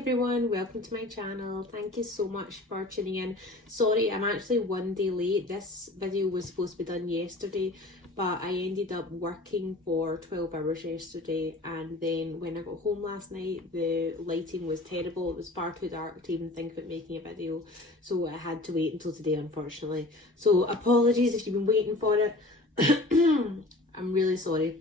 everyone, welcome to my channel. Thank you so much for tuning in. Sorry, I'm actually one day late. This video was supposed to be done yesterday, but I ended up working for 12 hours yesterday, and then when I got home last night, the lighting was terrible. It was far too dark to even think about making a video, so I had to wait until today, unfortunately. So apologies if you've been waiting for it. I'm really sorry.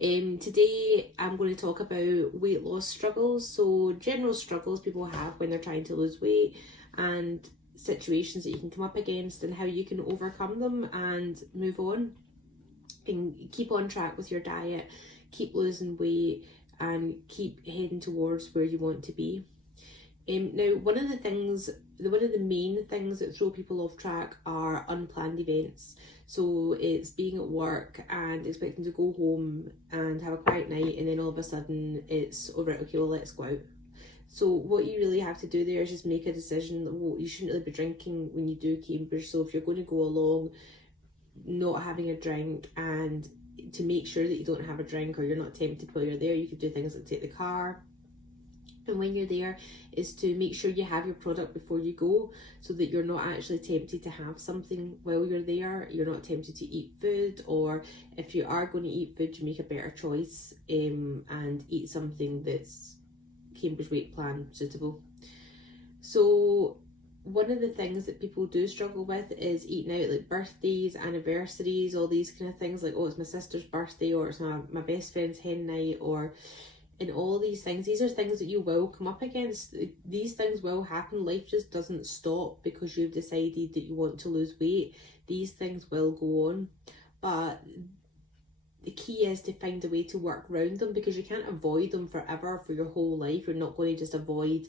Today I'm going to talk about weight loss struggles, so general struggles people have when they're trying to lose weight, and situations that you can come up against and how you can overcome them and move on and keep on track with your diet, keep losing weight and keep heading towards where you want to be. Now, one of the main things that throw people off track are unplanned events. So it's being at work and expecting to go home and have a quiet night, and then all of a sudden it's, all right, okay, well, let's go out. So what you really have to do there is just make a decision that, well, you shouldn't really be drinking when you do Cambridge. So if you're going to go along not having a drink, and to make sure that you don't have a drink or you're not tempted while you're there, you could do things like take the car. And when you're there is to make sure you have your product before you go, so that you're not actually tempted to have something while you're there. You're not tempted to eat food, or if you are going to eat food, you make a better choice and eat something that's Cambridge weight plan suitable. So one of the things that people do struggle with is eating out, like birthdays, anniversaries, all these kind of things, like, oh, it's my sister's birthday, or it's my best friend's hen night, or and all these things. These are things that you will come up against. These things will happen. Life just doesn't stop because you've decided that you want to lose weight. These things will go on, but the key is to find a way to work around them, because you can't avoid them forever for your whole life. You're not going to just avoid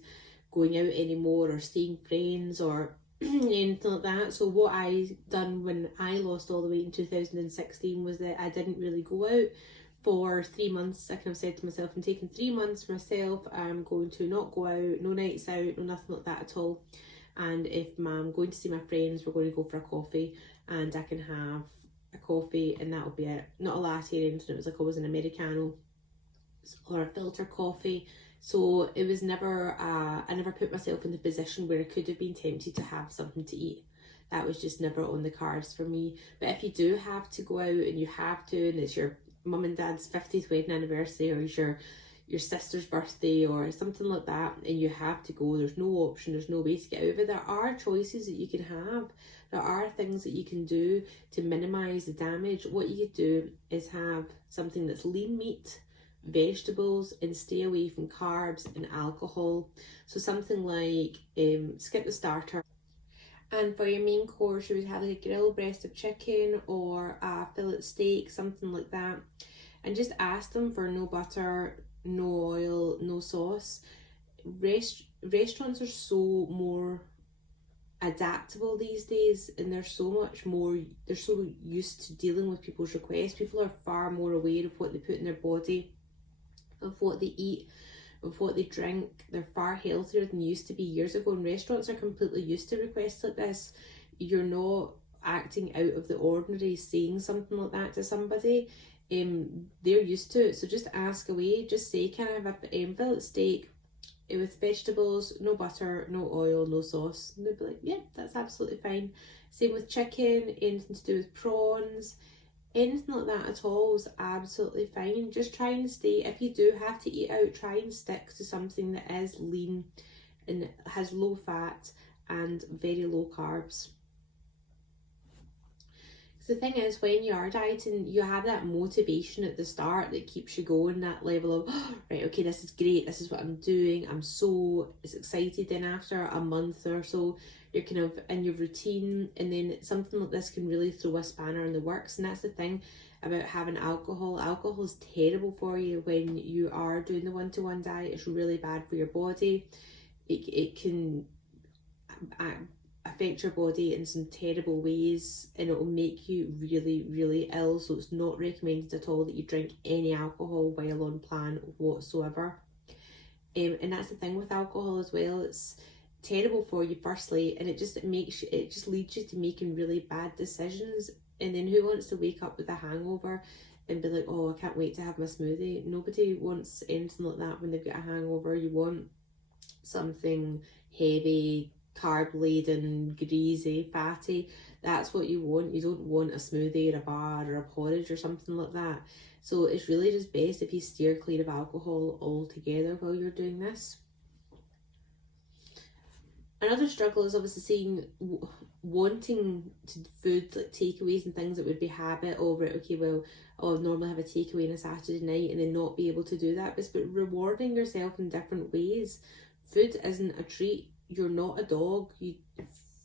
going out anymore or seeing friends or anything like that. So what I done when I lost all the weight in 2016 was that I didn't really go out for 3 months. I kind of said to myself, I'm taking 3 months for myself. I'm going to not go out, no nights out, no nothing like that at all. And if I'm going to see my friends, we're going to go for a coffee, and I can have a coffee and that'll be it. Not a latte or anything. It was like always an Americano or a filter coffee. So it was never, I never put myself in the position where I could have been tempted to have something to eat. That was just never on the cards for me. But if you do have to go out and you have to, and it's your mum and dad's 50th wedding anniversary, or your sister's birthday or something like that, and you have to go, there's no option, there's no way to get out of it, there are choices that you can have. There are things that you can do to minimize the damage. What you could do is have something that's lean meat, vegetables, and stay away from carbs and alcohol. So something like skip the starter, and for your main course you would have like a grilled breast of chicken or a fillet steak, something like that, and just ask them for no butter, no oil, no sauce. Restaurants are so more adaptable these days, and they're so used to dealing with people's requests. People are far more aware of what they put in their body, of what they eat, of what they drink. They're far healthier than they used to be years ago, and restaurants are completely used to requests like this. You're not acting out of the ordinary saying something like that to somebody. They're used to it. So just ask away, just say, can I have a fillet steak with vegetables, no butter, no oil, no sauce? And they'll be like, yeah, that's absolutely fine. Same with chicken, anything to do with prawns, anything like that at all is absolutely fine. Just try and stay, if you do have to eat out, try and stick to something that is lean and has low fat and very low carbs. The thing is, when you are dieting, you have that motivation at the start that keeps you going, that level of, oh, right, okay, this is great, this is what I'm doing, I'm so excited. Then after a month or so, you're kind of in your routine, and then something like this can really throw a spanner in the works. And that's the thing about having alcohol. Alcohol is terrible for you when you are doing the one-to-one diet. It's really bad for your body. It can affect your body in some terrible ways, and it will make you really, really ill. So it's not recommended at all that you drink any alcohol while on plan whatsoever. And that's the thing with alcohol as well. It's terrible for you firstly, and it just leads you to making really bad decisions. And then who wants to wake up with a hangover and be like, oh, I can't wait to have my smoothie? Nobody wants anything like that when they've got a hangover. You want something heavy, carb laden, greasy, fatty. That's what you want. You don't want a smoothie or a bar or a porridge or something like that. So it's really just best if you steer clear of alcohol altogether while you're doing this. Another struggle is obviously seeing wanting to food like takeaways and things that would be habit over it. Okay, well, I'll normally have a takeaway on a Saturday night and then not be able to do that. But it's about rewarding yourself in different ways. Food isn't a treat. You're not a dog.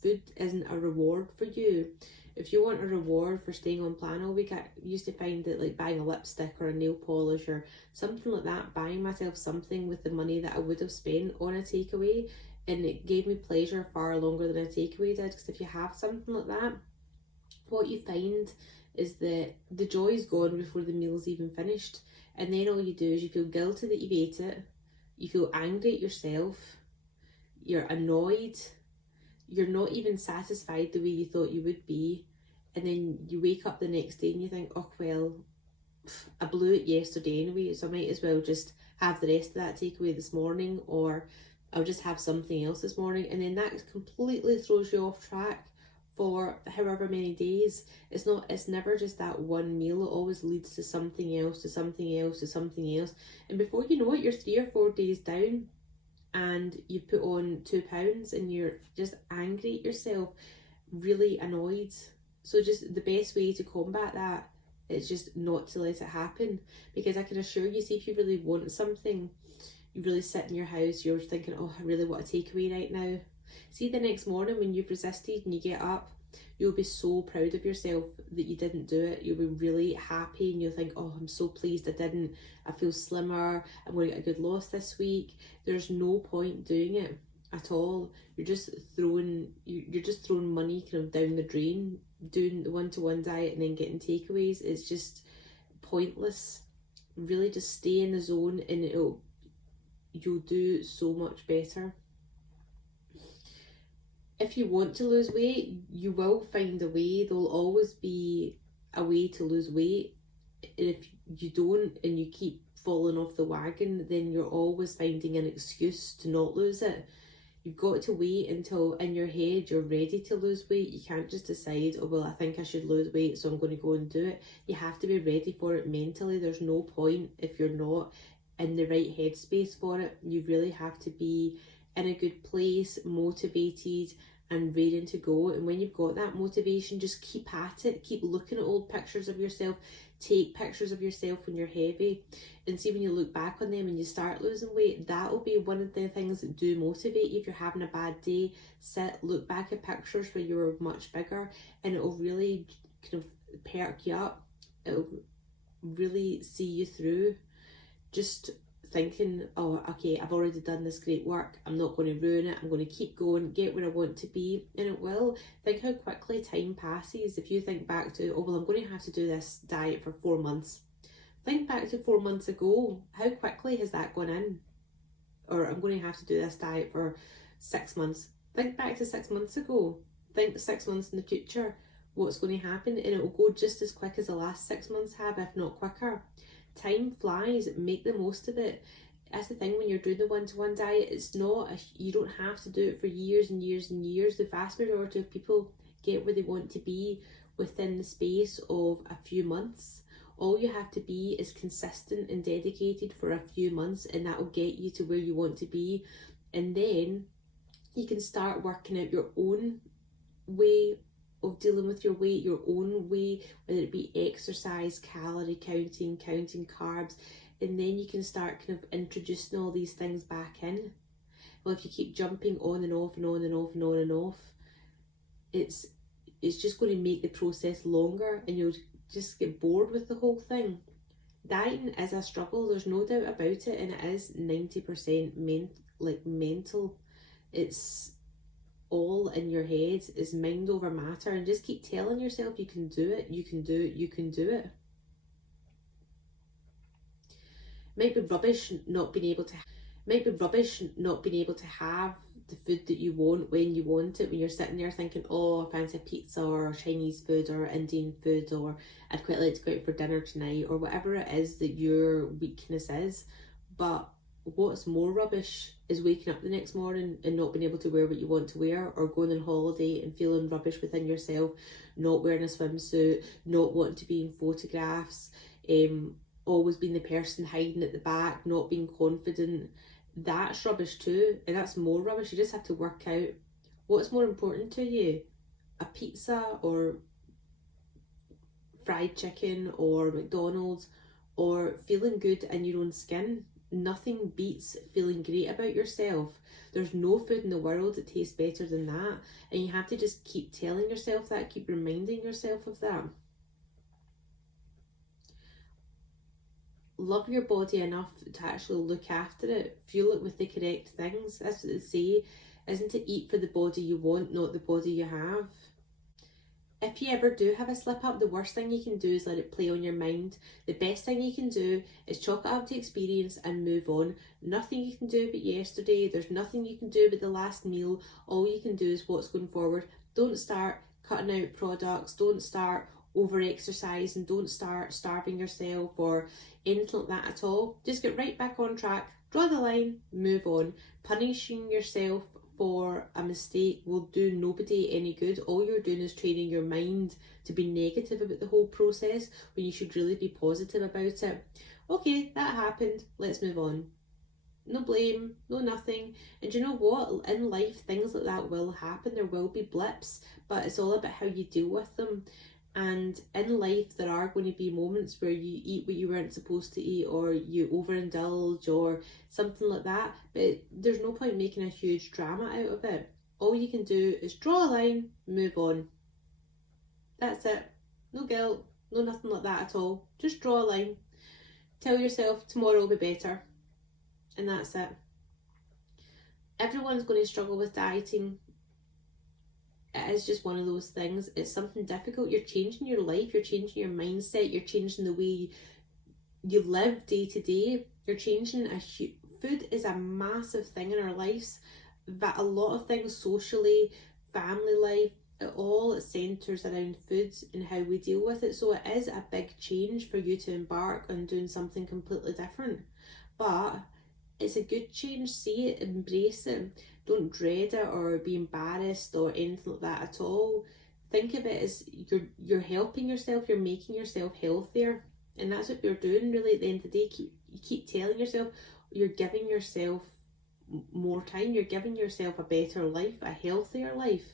Food isn't a reward for you. If you want a reward for staying on plan all week, I used to find that like buying a lipstick or a nail polish or something like that, buying myself something with the money that I would have spent on a takeaway, and it gave me pleasure far longer than a takeaway did. Because if you have something like that, what you find is that the joy is gone before the meal's even finished, and then all you do is you feel guilty that you've ate it, you feel angry at yourself, you're annoyed, you're not even satisfied the way you thought you would be, and then you wake up the next day and you think, oh well, I blew it yesterday anyway, so I might as well just have the rest of that takeaway this morning, or I'll just have something else this morning. And then that completely throws you off track for however many days. It's never just that one meal. It always leads to something else, to something else, to something else, and before you know it, you're 3 or 4 days down and you've put on 2 pounds and you're just angry at yourself, really annoyed. So just the best way to combat that is just not to let it happen. Because I can assure you, see, if you really want something, you really sit in your house, you're thinking, oh, I really want a takeaway right now. See, the next morning when you've resisted and you get up, you'll be so proud of yourself that you didn't do it. You'll be really happy and you'll think, oh, I'm so pleased I didn't. I feel slimmer. I'm going to get a good loss this week. There's no point doing it at all. You're just throwing money kind of down the drain. Doing the one-to-one diet and then getting takeaways is just pointless. Really just stay in the zone and you'll do so much better. If you want to lose weight, you will find a way. There'll always be a way to lose weight. And if you don't and you keep falling off the wagon, then you're always finding an excuse to not lose it. You've got to wait until in your head you're ready to lose weight. You can't just decide, oh well, I think I should lose weight, so I'm going to go and do it. You have to be ready for it mentally. There's no point if you're not in the right headspace for it. You really have to be in a good place, motivated and ready to go. And when you've got that motivation, just keep at it. Keep looking at old pictures of yourself. Take pictures of yourself when you're heavy, and see when you look back on them and you start losing weight, that'll be one of the things that do motivate you. If you're having a bad day, look back at pictures where you were much bigger, and it'll really kind of perk you up. It'll really see you through. Just thinking, oh, okay, I've already done this great work, I'm not going to ruin it, I'm going to keep going, get where I want to be, and it will. Think how quickly time passes. If you think back to, oh well, I'm going to have to do this diet for 4 months. Think back to 4 months ago, how quickly has that gone in? Or I'm going to have to do this diet for 6 months. Think back to 6 months ago. Think 6 months in the future, what's going to happen, and it will go just as quick as the last 6 months have, if not quicker. Time flies, make the most of it. That's the thing when you're doing the one-to-one diet, it's not, you don't have to do it for years and years and years. The vast majority of people get where they want to be within the space of a few months. All you have to be is consistent and dedicated for a few months, and that will get you to where you want to be. And then you can start working out your own way of dealing with your weight, your own way, whether it be exercise, calorie counting, counting carbs, and then you can start kind of introducing all these things back in. Well, if you keep jumping on and off and on and off and on and off, it's just going to make the process longer and you'll just get bored with the whole thing. Dieting is a struggle, there's no doubt about it, and it is 90% mental. It's all in your head, is mind over matter, and just keep telling yourself you can do it, you can do it, you can do it. Might be rubbish not being able to have the food that you want when you want it, when you're sitting there thinking, oh, I fancy pizza or Chinese food or Indian food, or I'd quite like to go out for dinner tonight, or whatever it is that your weakness is. But what's more rubbish is waking up the next morning and not being able to wear what you want to wear, or going on holiday and feeling rubbish within yourself, not wearing a swimsuit, not wanting to be in photographs, always being the person hiding at the back, not being confident. That's rubbish too, and that's more rubbish. You just have to work out what's more important to you, a pizza or fried chicken or McDonald's, or feeling good in your own skin. Nothing beats feeling great about yourself. There's no food in the world that tastes better than that, and you have to just keep telling yourself that, keep reminding yourself of that. Love your body enough to actually look after it, fuel it with the correct things. That's what they say, isn't to eat for the body you want, not the body you have. If you ever do have a slip up, the worst thing you can do is let it play on your mind. The best thing you can do is chalk it up to experience and move on. Nothing you can do but yesterday. There's nothing you can do but the last meal. All you can do is what's going forward. Don't start cutting out products. Don't start over exercising. Don't start starving yourself or anything like that at all. Just get right back on track. Draw the line, move on. Punishing yourself for a mistake will do nobody any good. All you're doing is training your mind to be negative about the whole process when you should really be positive about it. Okay, that happened, let's move on. No blame, no nothing. And you know what? In life, things like that will happen. There will be blips, but it's all about how you deal with them. And in life, there are going to be moments where you eat what you weren't supposed to eat, or you overindulge, or something like that. But there's no point making a huge drama out of it. All you can do is draw a line, move on. That's it. No guilt, no nothing like that at all. Just draw a line. Tell yourself tomorrow will be better. And that's it. Everyone's going to struggle with dieting. It is just one of those things. It's something difficult. You're changing your life, you're changing your mindset, you're changing the way you live day to day. You're changing food is a massive thing in our lives. That a lot of things socially, family life, it all centres around food and how we deal with it. So it is a big change for you to embark on doing something completely different. But it's a good change. See it, embrace it. Don't dread it or be embarrassed or anything like that at all. Think of it as you're helping yourself, you're making yourself healthier. And that's what you're doing really at the end of the day. You keep telling yourself you're giving yourself more time, you're giving yourself a better life, a healthier life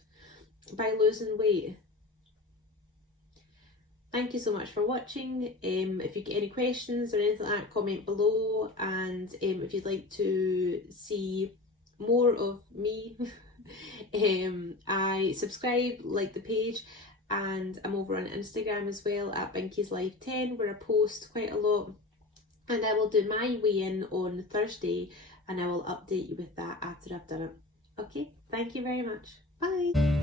by losing weight. Thank you so much for watching. If you get any questions or anything like that, comment below. And if you'd like to see more of me, I subscribe, like the page, and I'm over on Instagram as well at Binky's Life 10, where I post quite a lot. And I will do my weigh-in on Thursday, and I will update you with that after I've done it. Okay, thank you very much. Bye.